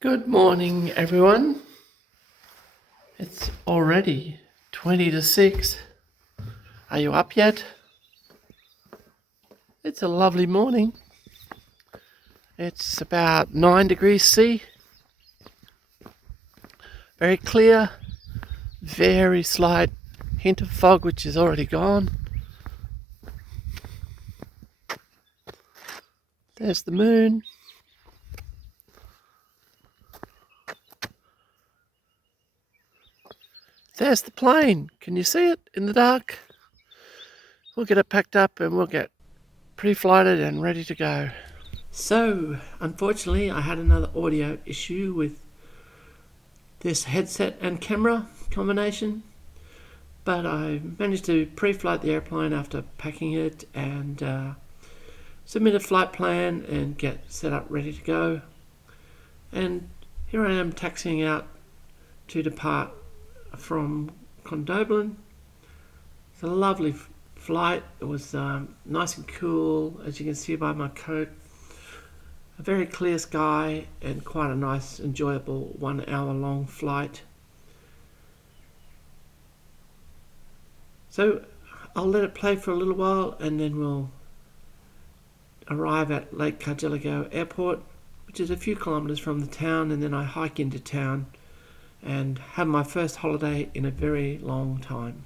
Good morning, everyone. It's already 20 to 6. Are you up yet? It's a lovely morning. It's about 9 degrees C. Very clear. Very slight hint of fog, which is already gone. There's the moon. There's the plane. Can you see it in the dark? We'll get it packed up and we'll get pre-flighted and ready to go. So, unfortunately, I had another audio issue with this headset and camera combination, but I managed to pre-flight the airplane after packing it and submit a flight plan and get set up ready to go. And here I am taxiing out to depart from Condobolin. It's a lovely flight. It was nice and cool, as you can see by my coat. A very clear sky and quite a nice, enjoyable 1 hour long flight. So I'll let it play for a little while and then we'll arrive at Lake Cargilligo Airport, which is a few kilometres from the town, and then I hike into town and have my first holiday in a very long time.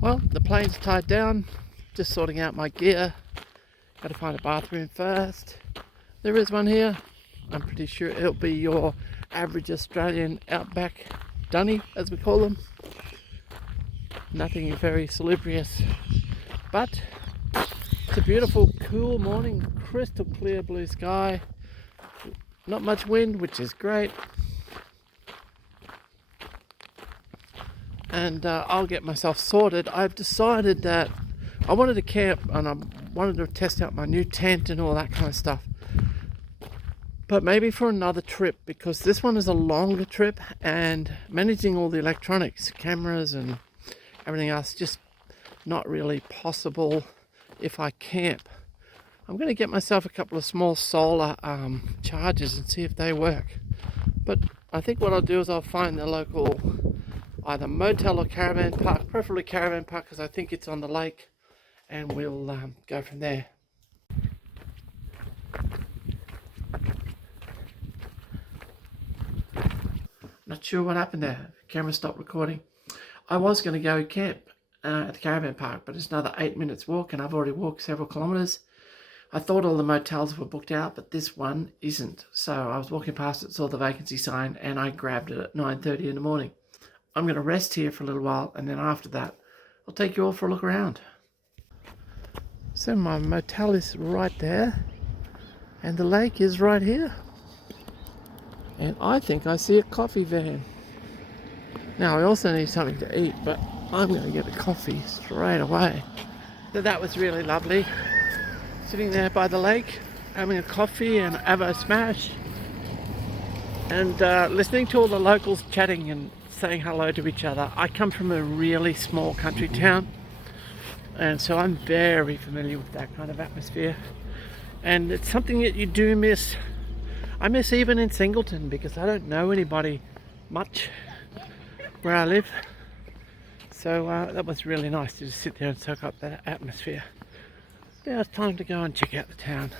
Well, the plane's tied down, just sorting out my gear. Got to find a bathroom first. There is one here. I'm pretty sure it'll be your average Australian Outback dunny, as we call them. Nothing very salubrious, but it's a beautiful, cool morning, crystal clear blue sky. Not much wind, which is great. And I'll get myself sorted. I've decided that I wanted to camp and I wanted to test out my new tent and all that kind of stuff. But maybe for another trip, because this one is a longer trip and managing all the electronics, cameras and everything else, just not really possible if I camp. I'm going to get myself a couple of small solar chargers and see if they work. But I think what I'll do is I'll find the local either motel or caravan park, preferably caravan park because I think it's on the lake, and we'll go from there. Not sure what happened there. The camera stopped recording. I was going to go camp at the caravan park, but it's another 8 minutes walk and I've already walked several kilometres. I thought all the motels were booked out, but this one isn't. So I was walking past it, saw the vacancy sign, and I grabbed it at 9:30 in the morning. I'm going to rest here for a little while, and then after that, I'll take you all for a look around. So my motel is right there, and the lake is right here. And I think I see a coffee van. Now I also need something to eat, but I'm going to get a coffee straight away. So that was really lovely. Sitting there by the lake, having a coffee and avo smash, and listening to all the locals chatting and saying hello to each other. I come from a really small country town, and so I'm very familiar with that kind of atmosphere. And it's something that you do miss. I miss even in Singleton because I don't know anybody much where I live. So that was really nice to just sit there and soak up that atmosphere. Now it's time to go and check out the town.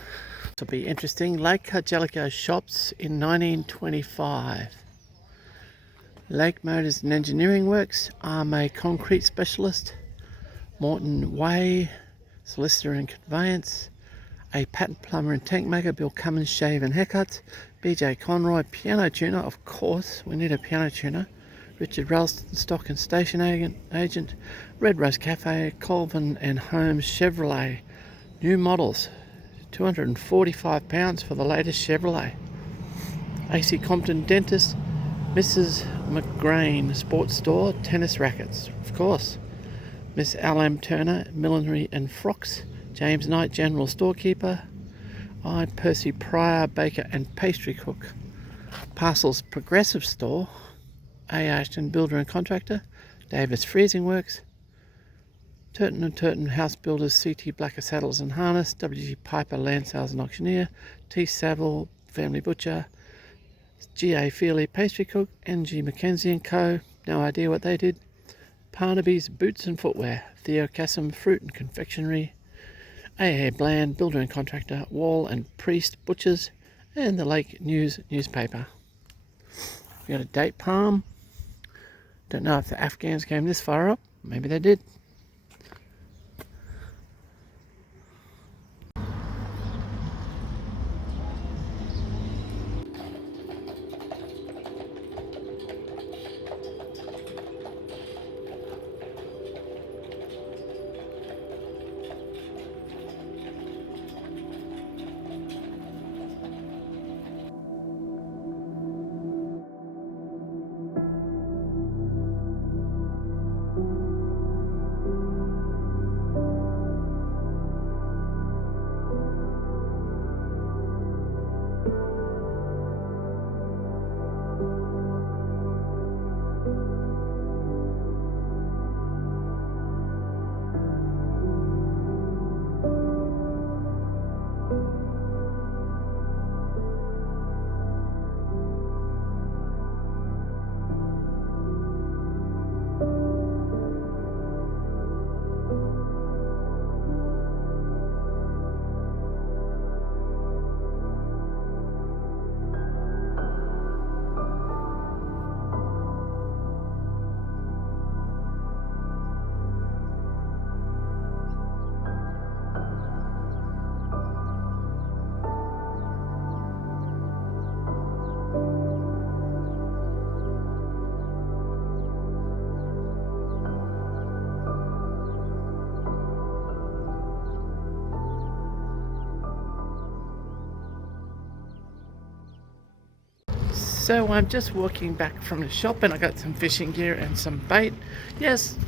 This will be interesting. Lake Cargellico shops in 1925. Lake Motors and Engineering Works. I'm a concrete specialist. Morton Way, solicitor and conveyance. A patent plumber and tank maker, Bill Cummins Shave and Haircuts. BJ Conroy, piano tuner, of course, we need a piano tuner. Richard Ralston, stock and station agent. Red Rose Cafe, Colvin and Holmes Chevrolet. New models, £245 for the latest Chevrolet. AC Compton Dentist, Mrs. McGrain Sports Store, tennis rackets, of course. Miss L.M. Turner, Millinery and Frocks. James Knight, General Storekeeper. I. Percy Pryor, Baker and Pastry Cook. Parcels Progressive Store. A. Ashton, Builder and Contractor. Davis Freezing Works. Turton and Turton House Builders, CT Blacker Saddles and Harness. WG Piper Land Sales and Auctioneer. T. Saville, Family Butcher. G.A. Feely, Pastry Cook. N.G. Mackenzie and Co. No idea what they did. Parnaby's Boots and Footwear. Theo Cassim, Fruit and Confectionery. A.A. Bland, Builder and Contractor. Wall and Priest, Butchers. And the Lake News newspaper. We got a date palm. Don't know if the Afghans came this far up. Maybe they did. So I'm just walking back from the shop and I got some fishing gear and some bait. Yes,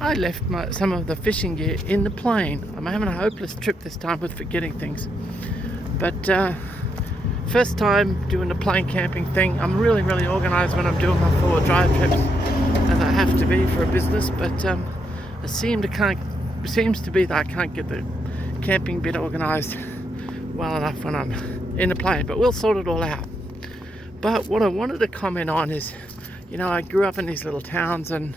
I left some of the fishing gear in the plane. I'm having a hopeless trip this time with forgetting things. But first time doing the plane camping thing. I'm really organised when I'm doing my 4 drive trips, as I have to be for a business, but it seems to be that I can't get the camping bit organised well enough when I'm in the plane, but we'll sort it all out. But what I wanted to comment on is, you know, I grew up in these little towns and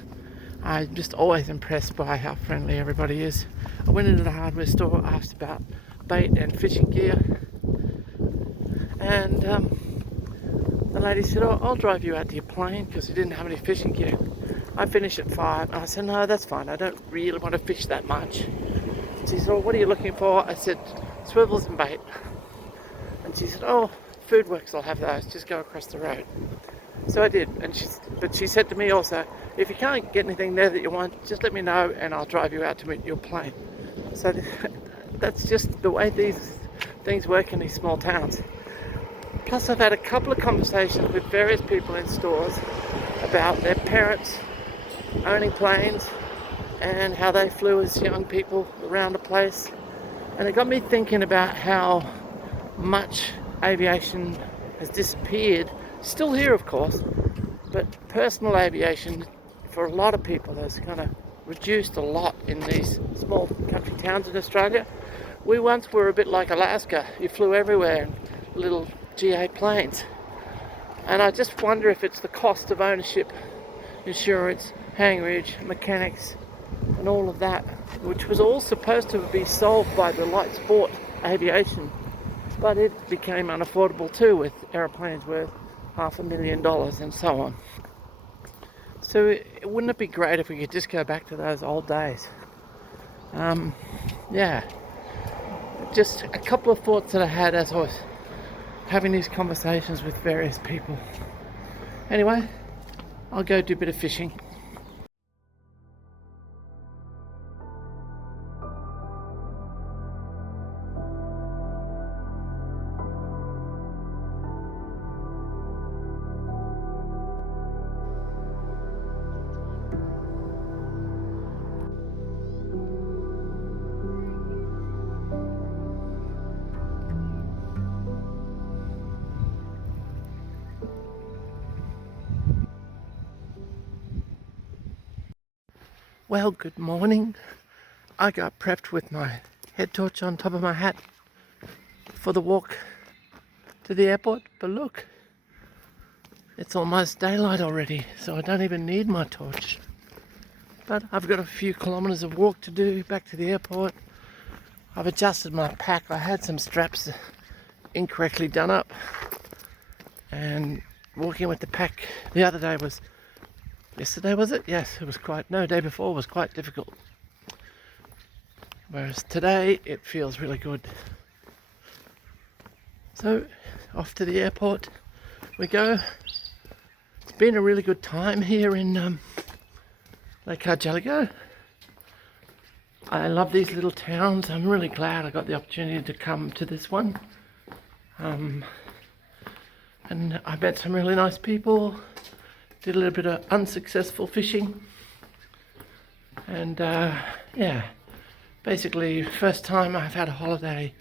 I'm just always impressed by how friendly everybody is. I went into the hardware store, asked about bait and fishing gear, and the lady said, "Oh, I'll drive you out to your plane," because we didn't have any fishing gear. I finished at 5 and I said, "No, that's fine, I don't really want to fish that much." She said, "Oh, what are you looking for?" I said, "Swivels and bait." And she said, "Oh, Foodworks will have those, just go across the road." So I did, but she said to me also, "If you can't get anything there that you want, just let me know and I'll drive you out to meet your plane." So that's just the way these things work in these small towns. Plus I've had a couple of conversations with various people in stores about their parents owning planes and how they flew as young people around the place. And it got me thinking about how much aviation has disappeared. Still here, of course, but personal aviation for a lot of people has kind of reduced a lot in these small country towns in Australia. We once were a bit like Alaska. You flew everywhere in little GA planes. And I just wonder if it's the cost of ownership, insurance, hangarage, mechanics, and all of that, which was all supposed to be solved by the light sport aviation, but it became unaffordable too, with aeroplanes worth $500,000 and so on. So wouldn't it be great if we could just go back to those old days? Yeah, just a couple of thoughts that I had as I was having these conversations with various people. Anyway, I'll go do a bit of fishing. Well, good morning. I got prepped with my head torch on top of my hat for the walk to the airport, but look, it's almost daylight already, so I don't even need my torch. But I've got a few kilometers of walk to do back to the airport. I've adjusted my pack. I had some straps incorrectly done up, and walking with the pack the other day was, yesterday was it? Yes, it was day before was quite difficult. Whereas today it feels really good. So off to the airport we go. It's been a really good time here in Lake Cargelligo. I love these little towns. I'm really glad I got the opportunity to come to this one. And I met some really nice people. Did a little bit of unsuccessful fishing. And yeah, basically first time I've had a holiday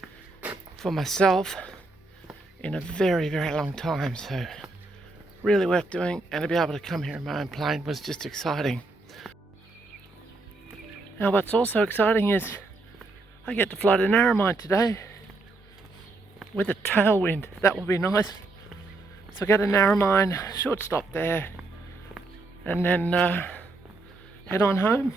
for myself in a very, very long time. So really worth doing, and to be able to come here in my own plane was just exciting. Now what's also exciting is I get to fly to Narromine today with a tailwind. That will be nice. So I go to Narromine, short stop there, and then head on home.